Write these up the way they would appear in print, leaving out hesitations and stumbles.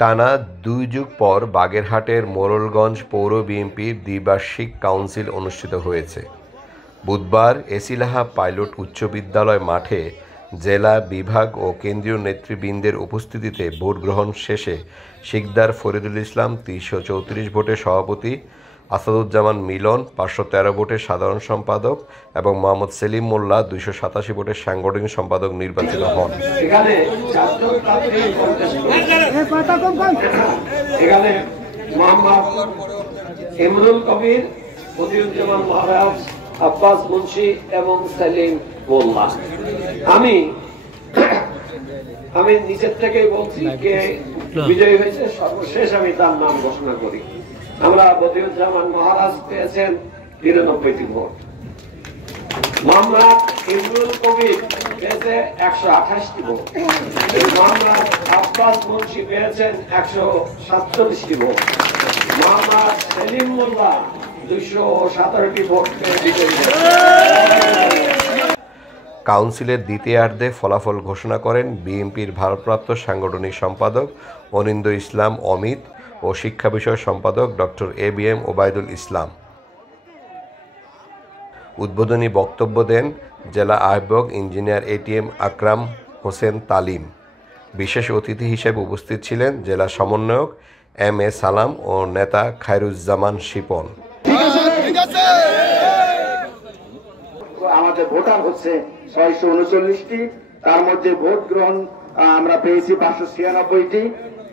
টানা ২ যুগ পর বাগেরহাটের মোড়লগঞ্জ পৌর বিএনপির দ্বিবার্ষিক কাউন্সিল অনুষ্ঠিত হয়েছে। বুধবার এসিলাহা পাইলট উচ্চ বিদ্যালয় মাঠে জেলা, বিভাগ ও কেন্দ্রীয় নেতৃবৃন্দের উপস্থিতিতে ভোট গ্রহণ শেষে শিকদার ফরিদুল ইসলাম ৩৩৪ ভোটে সভাপতি, আসাদুজ্জামান মিলন ৫১৩ ভোটে সাধারণ সম্পাদক এবং মোহাম্মদ সেলিম মোল্লা ২৮৭ ভোটে সাংগঠনিক সম্পাদক নির্বাচিত হন। ইমরুল কবির, মতিউজ্জামান মহারাজ, আব্বাস মুন্সি এবং সেলিম মোল্লা। আমি নিচের থেকে বলছি কে বিজয়ী হয়েছে, সর্বশেষ আমি তার নাম ঘোষণা করি। আমরা মতিউজ্জামান মহারাজ পেয়েছেন ৯৩টি ভোট, মোহাম্মদ ইমরুল কবির পেয়েছে ১২৮টি ভোট, মোহাম্মদ আব্বাস মুন্সি পেয়েছেন ১৪৭টি ভোট, মোহাম্মদ সেলিম মোল্লা ২১৭টি ভোট পেয়ে বিজয়ী। কাউন্সিলের দ্বিতীয়ার্ধে ফলাফল ঘোষণা করেন বিএনপির ভারপ্রাপ্ত সাংগঠনিক সম্পাদক অনিন্দ্য ইসলাম অমিত ও শিক্ষা বিষয়ক সম্পাদক ডক্টর এবিএম ওবায়দুল ইসলাম। উদ্বোধনী বক্তব্য দেন জেলা আহ্বায়ক ইঞ্জিনিয়ার এটিএম আকরাম হোসেন তালিম। বিশেষ অতিথি হিসেবে উপস্থিত ছিলেন জেলা সমন্বয়ক এম এ সালাম ও নেতা খায়রুজ্জামান শিপন। আমাদের ভোটার হচ্ছে ৬৩৯টি, তার মধ্যে ভোট গ্রহণ আমরা পেয়েছি ৫৯৬টি,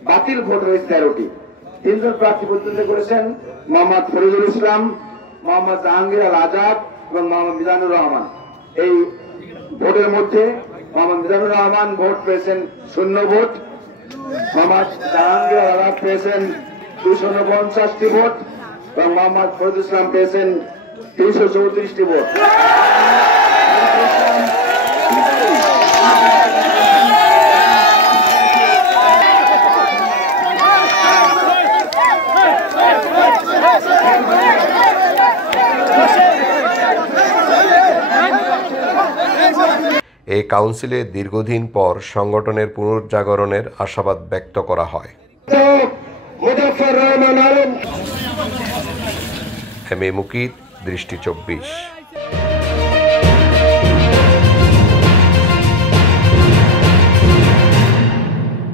বাতিল ভোট হয়েছে ১৩টি। ৩ জন প্রার্থী প্রতিদ্বন্দ্বিতা করেছেন মোহাম্মদ ফরিদুল ইসলাম, মোহাম্মদ জাহাঙ্গীর আল আজাদ এবং মোহাম্মদ মিজানুর রহমান। এই ভোটের মধ্যে মোহাম্মদ মিজানুর রহমান ভোট পেয়েছেন ০ ভোট, মোহাম্মদ জাহাঙ্গীর আল আজাদ পেয়েছেন ২৪৯টি ভোট এবং মোহাম্মদ ফরিদুল ইসলাম পেয়েছেন ৩৩৪টি ভোট। এই কাউন্সিলে দীর্ঘদিন পর সংগঠনের পুনর্জাগরণের আশাবাদ ব্যক্ত করা হয়। এম এ মুকিত, দৃষ্টি ২৪।